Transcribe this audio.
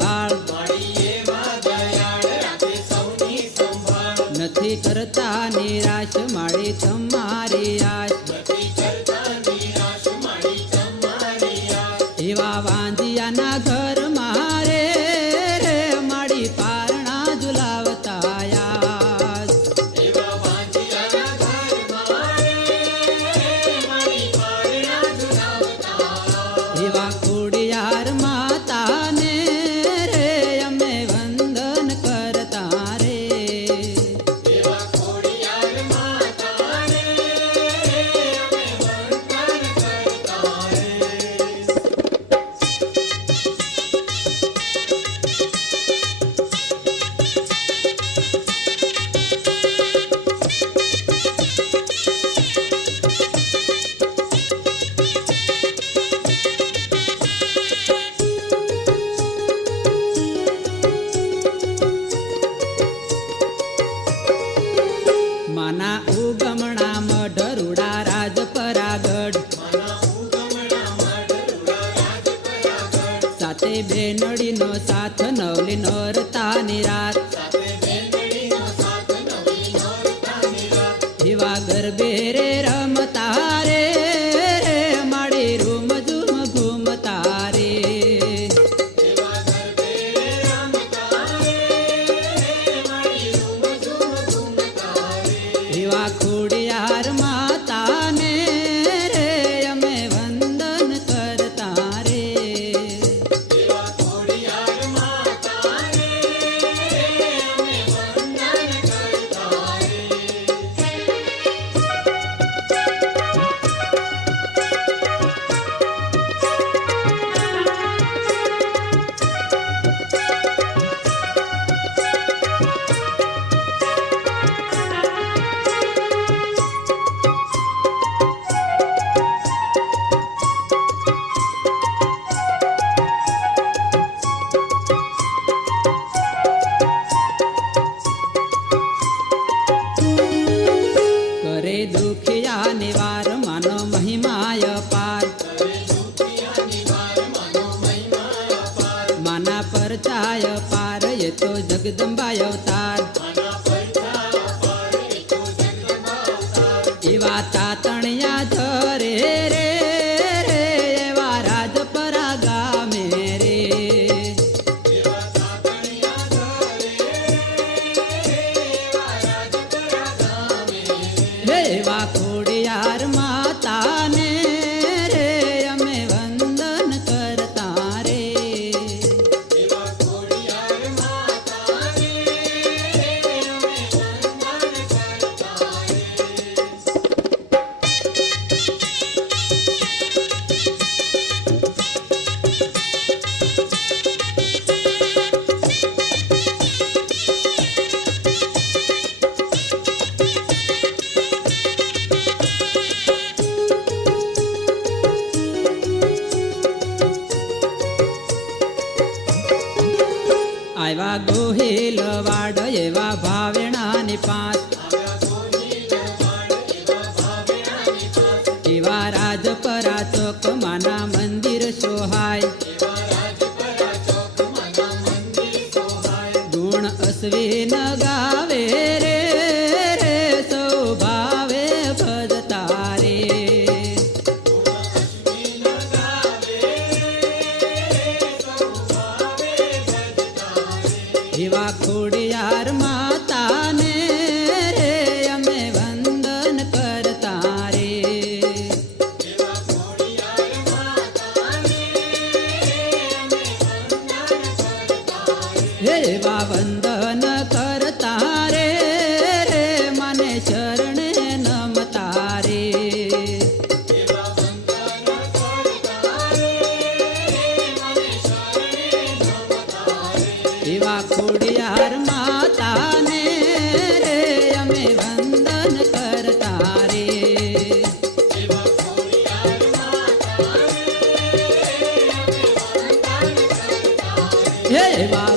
સંભાળ. નથી કરતા નિરાશ બેનડીનો સાથ નવલી નોરતા નિરા pasar. ગોહિલ વાડ એવા ભાવેણાની પાંચ એવા રાજપરા ચોક માના મંદિર સોહાય. એવા વંદન કરતા રે રે મને શરણે નમતા રે એવા ખોડિયાર માતાને રે અમે વંદન કરતા રે એવા